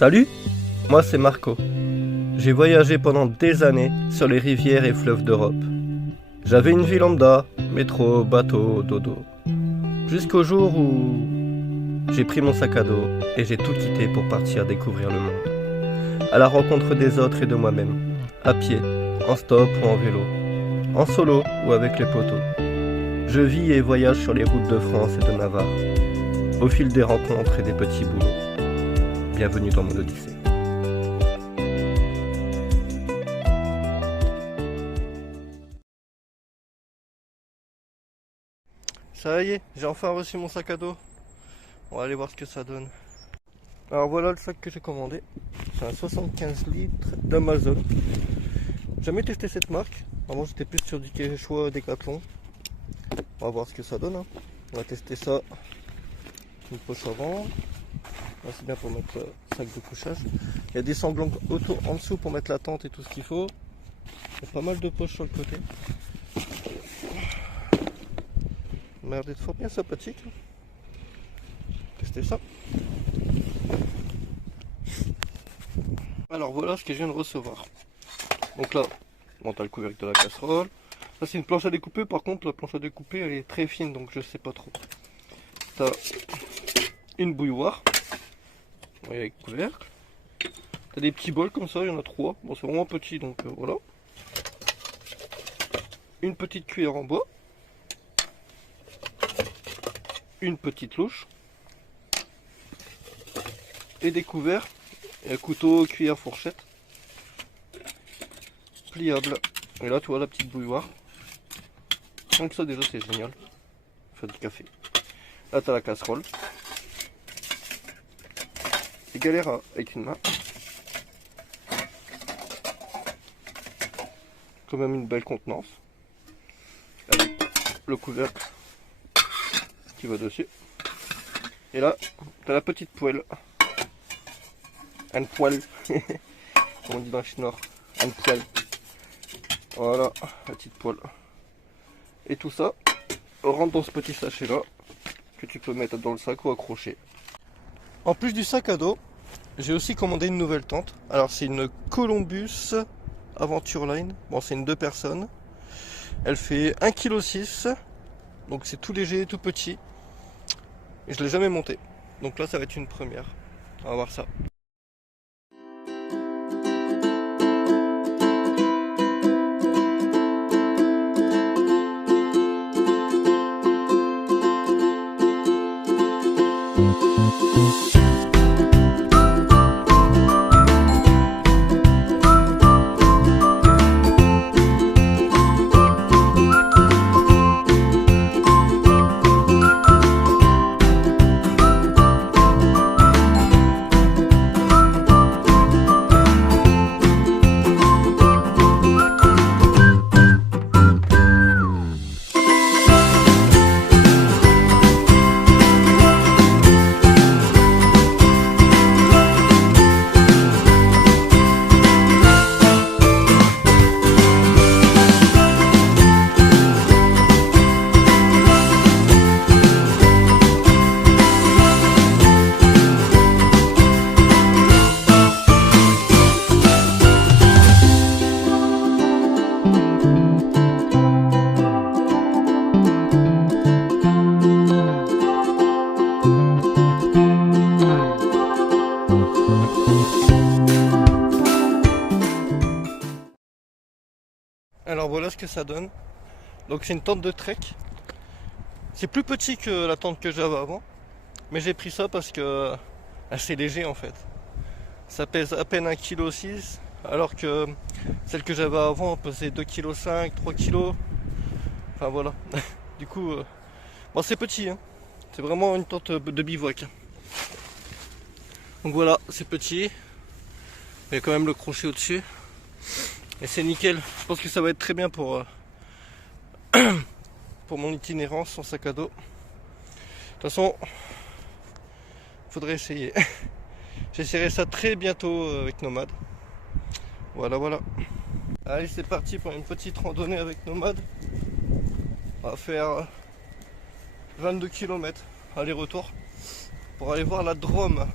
Salut, moi c'est Marco. J'ai voyagé pendant des années sur les rivières et fleuves d'Europe. J'avais une vie lambda, métro, bateau, dodo. Jusqu'au jour où j'ai pris mon sac à dos et j'ai tout quitté pour partir découvrir le monde. À la rencontre des autres et de moi-même. À pied, en stop ou en vélo. En solo ou avec les potos. Je vis et voyage sur les routes de France et de Navarre. Au fil des rencontres et des petits boulots. Bienvenue dans mon Odyssée. Ça y est, j'ai enfin reçu mon sac à dos. On va aller voir ce que ça donne. Alors voilà le sac que j'ai commandé. C'est un 75 litres d'Amazon. J'ai jamais testé cette marque. Vraiment j'étais plus sur du Quechua Decathlon. On va voir ce que ça donne. On va tester ça. Une poche avant. Là, c'est bien pour mettre le sac de couchage. Il y a des sanglots auto en dessous pour mettre la tente et tout ce qu'il faut. Il y a pas mal de poches sur le côté. Merde, d'être fort bien sympathique. Tester ça. Alors voilà ce que je viens de recevoir. Donc là, bon, t'as le couvercle de la casserole. Ça c'est une planche à découper, par contre la planche à découper elle est très fine donc je sais pas trop. T'as une bouilloire. Avec couvercle. T'as des petits bols comme ça, il y en a 3. Bon c'est vraiment petit donc voilà. Une petite cuillère en bois. Une petite louche. Et des couverts. Et un couteau, cuillère, fourchette. Pliable. Et là tu vois la petite bouilloire. Donc ça déjà c'est génial. Faire du café. Là t'as la casserole. Et galère avec une main. Quand même une belle contenance. Avec le couvercle qui va dessus. Et là t'as la petite poêle. Un poêle. Comme on dit dans le nord. Un poêle. Voilà, la petite poêle. Et tout ça rentre dans ce petit sachet là que tu peux mettre dans le sac ou accrocher. En plus du sac à dos, j'ai aussi commandé une nouvelle tente. Alors c'est une Columbus Aventureline. Bon c'est une 2 personnes. Elle fait 1,6 kg. Donc c'est tout léger, tout petit. Et je l'ai jamais monté. Donc là ça va être une première. On va voir ça. Alors voilà ce que ça donne. Donc c'est une tente de trek. C'est plus petit que la tente que j'avais avant. Mais j'ai pris ça parce que assez léger en fait. Ça pèse à peine 1,6 kg. Alors que celle que j'avais avant pesait 2,5 kg, 3 kg. Enfin voilà. Du coup, bon c'est petit. Hein. C'est vraiment une tente de bivouac. Donc voilà, c'est petit. Il y a quand même le crochet au-dessus. Et c'est nickel, je pense que ça va être très bien pour mon itinérance en sac à dos. De toute façon, faudrait essayer. J'essaierai ça très bientôt avec Nomade. Voilà, voilà. Allez, c'est parti pour une petite randonnée avec Nomade. On va faire 22 km aller-retour pour aller voir la Drôme.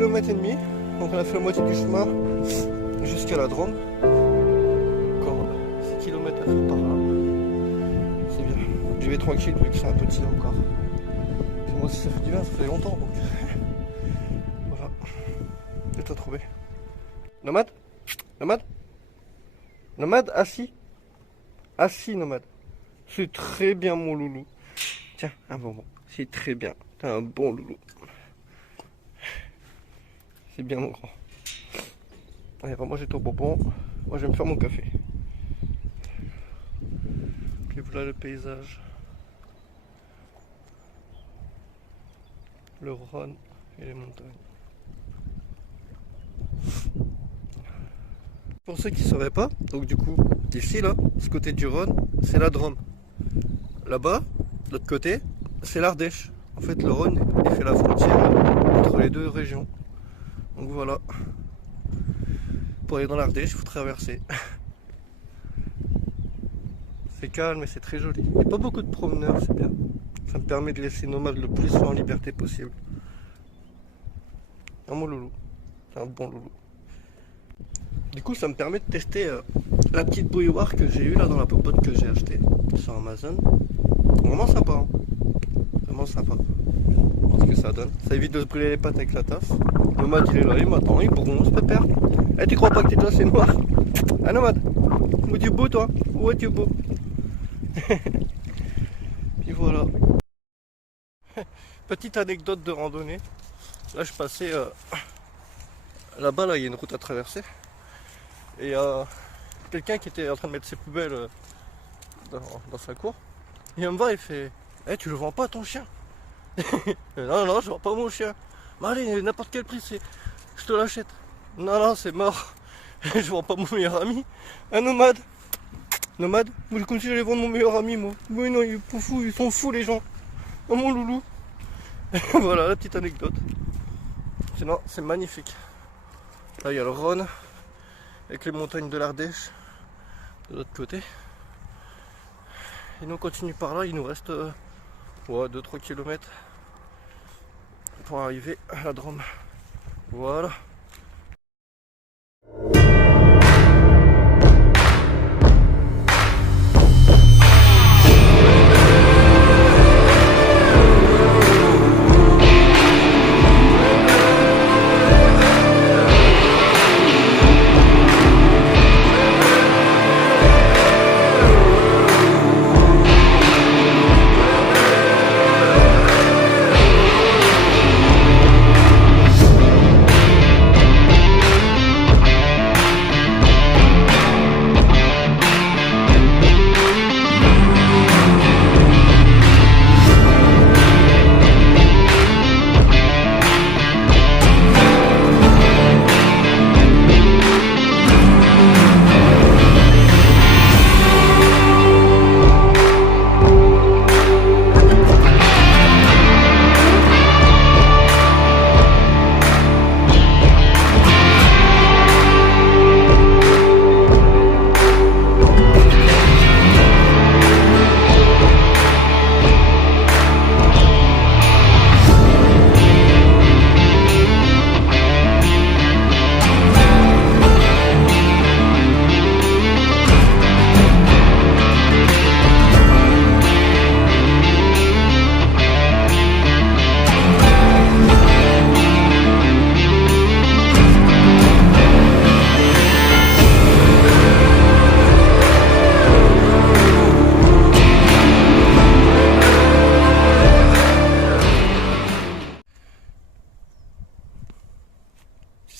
km et demi, donc on a fait la moitié du chemin jusqu'à la Drôme. Encore 6 km à faire par là. C'est bien. Je vais tranquille vu que c'est un petit encore. Et moi aussi ça fait du bien, ça fait longtemps donc. Voilà. Je t'ai trouvé. Nomade? Nomade? Nomade, assis? Assis, Nomade. C'est très bien mon loulou. Tiens, un bonbon. C'est très bien. T'es un bon loulou. C'est bien mon grand. Allez, va manger ton bonbon. Moi je vais me faire mon café. Puis voilà le paysage. Le Rhône et les montagnes. Pour ceux qui ne sauraient pas, donc du coup, ici là, ce côté du Rhône, c'est la Drôme. Là-bas, de l'autre côté, c'est l'Ardèche. En fait, le Rhône, il fait la frontière entre les deux régions. Donc voilà. Pour aller dans l'Ardèche, il faut traverser. C'est calme et c'est très joli. Il n'y a pas beaucoup de promeneurs, c'est bien. Ça me permet de laisser Nomade le plus en liberté possible. Un mon loulou. C'est un bon loulou. Du coup, ça me permet de tester la petite bouilloire que j'ai eue là dans la popote que j'ai achetée sur Amazon. Vraiment sympa. Hein. Vraiment sympa. Ce que ça donne. Ça évite de se brûler les pattes avec la tasse. Nomade il est là, il m'attend, il bronze, pépère. Eh, tu crois pas que t'es toi, c'est noir? Ah, Nomade, où tu beau toi? Où es-tu beau? Puis voilà. Petite anecdote de randonnée. Là, je passais là-bas, là, il y a une route à traverser. Et il y a quelqu'un qui était en train de mettre ses poubelles dans sa cour. Il vient me voir, il fait: eh, tu le vends pas ton chien? Non, non, je vends pas mon chien. Mais allez, n'importe quel prix, je te l'achète. Non, non, c'est mort. Je vends pas mon meilleur ami. Un Nomade. Nomade, moi, comme si j'allais vendre mon meilleur ami, moi. Mais non, ils sont fous, les gens. Oh, mon loulou. Voilà la petite anecdote. Sinon, c'est magnifique. Là, il y a le Rhône, avec les montagnes de l'Ardèche, de l'autre côté. Et nous, on continue par là, il nous reste 2-3 km pour arriver à la Drôme. Voilà.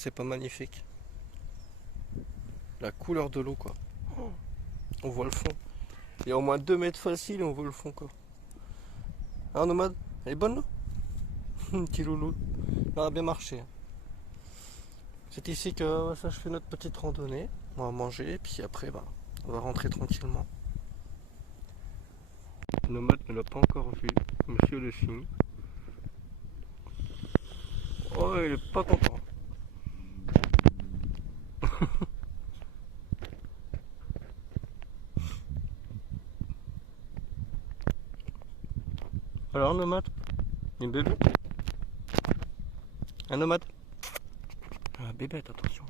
c'est pas magnifique. La couleur de l'eau quoi. On voit le fond. Il y a au moins 2 mètres facile et on voit le fond quoi. Hein Nomade? Elle est bonne là? Petit loulou. Ça a bien marché. C'est ici que ça je fais notre petite randonnée. On va manger et puis après bah, on va rentrer tranquillement. Nomade ne l'a pas encore vu. Monsieur le cygne. Oh il est pas content. Alors Nomade, une bébé. Un Nomade. Ah bébête, attention.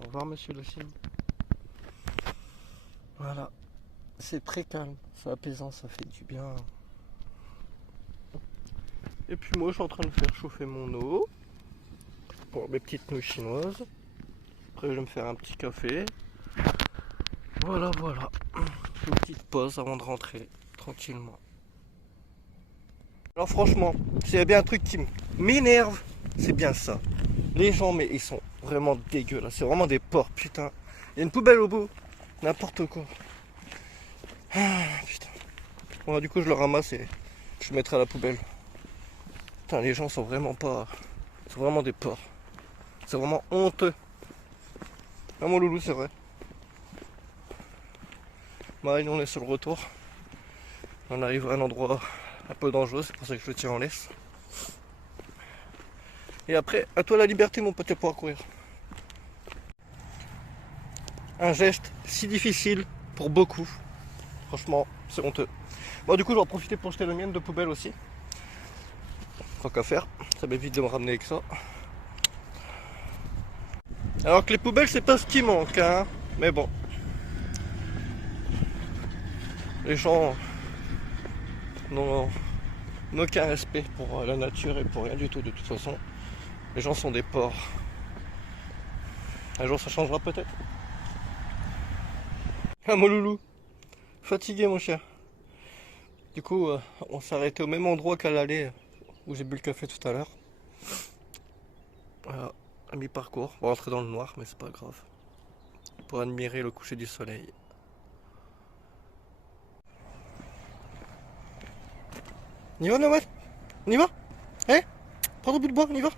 Au revoir monsieur le cygne. Voilà. C'est très calme, c'est apaisant, ça fait du bien. Et puis moi je suis en train de faire chauffer mon eau pour mes petites nouilles chinoises. Après je vais me faire un petit café. Voilà. Une petite pause avant de rentrer tranquillement. Alors franchement, s'il y a bien un truc qui m'énerve, c'est bien ça. Les gens, mais ils sont vraiment dégueulasses. C'est vraiment des porcs, putain. Il y a une poubelle au bout. N'importe quoi. Ah, putain. Bon, du coup, je le ramasse et je le mettrai à la poubelle. Putain, les gens sont vraiment pas... sont vraiment des porcs. C'est vraiment honteux. Ah, mon loulou, c'est vrai. Marie, on est sur le retour. On arrive à un endroit un peu dangereux, c'est pour ça que je le tire en laisse. Et après, à toi la liberté, mon pote, tu pourras courir. Un geste si difficile pour beaucoup. Franchement, c'est honteux. Bon, du coup, je vais en profiter pour jeter le mien de poubelle aussi. Tant qu'à faire, ça m'évite de me ramener avec ça. Alors que les poubelles, c'est pas ce qui manque, hein. Mais bon. Les gens n'ont aucun respect pour la nature et pour rien du tout, de toute façon. Les gens sont des porcs. Un jour, ça changera peut-être. Ah, mon loulou. Fatigué, mon cher. Du coup, on s'est arrêté au même endroit qu'à l'aller où j'ai bu le café tout à l'heure. Voilà, à mi-parcours. On va rentrer dans le noir, mais c'est pas grave. Pour admirer le coucher du soleil. On y va, Nomade? On y va? Hein? Prends ton bout de bois, on y va?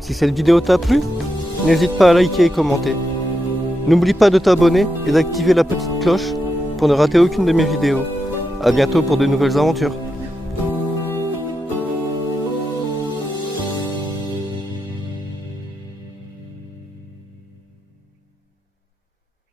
Si cette vidéo t'a plu, n'hésite pas à liker et commenter. N'oublie pas de t'abonner et d'activer la petite cloche pour ne rater aucune de mes vidéos. A bientôt pour de nouvelles aventures.